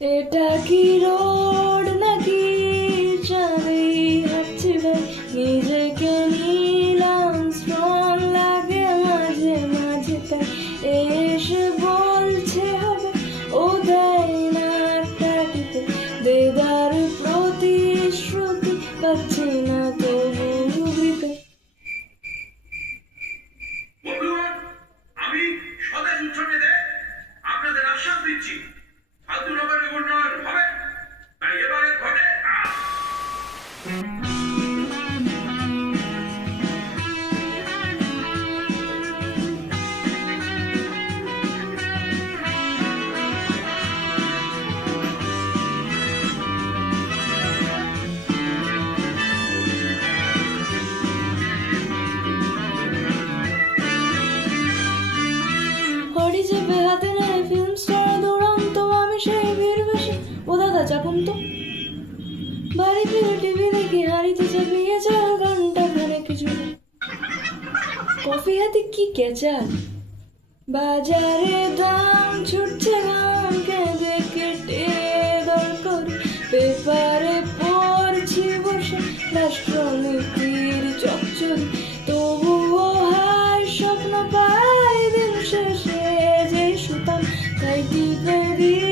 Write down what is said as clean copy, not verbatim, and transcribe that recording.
এটা কি রোড নাকি চাঁদেই হাঁটছি ভাই, নিজেকে নিলাম স্ট্রং লাগে মাঝে মাঝে, তাই এসে বলছে হবে, ও দেয় না টাকিতে, দেদার প্রতিশ্রুতি পাচ্ছি না তবু গ্রিপে। বন্ধুগণ, আমি স্বদেশ উচ্চারণে আপনাদের আশ্বাস দিচ্ছি, ফালতু নগরের উন্নয়ন হবে। তাই এবারে ঘটে হরি চেপে হাতে নেয় ফিল্ম স্টার দুরন্ত, আমি সেই ভিড় বেশি। ও দাদা চাপুন তো। বাড়ি ফিরে টিভি দেখি, হাঁড়িতে চাপিয়ে চাল ঘন্টা খানেক জুড়ে। কফি হাতে কি কেচাল, বাজারে দাম ছুটছে গান, কেঁদে কেটে দর করি, পেপারে পড়ছি বসে রাষ্ট্রনীতির চচ্চড়ি, তবুও হায় স্বপ্ন পাই দিন শেষে যে সুতাম, তাই টিপে দিয়ে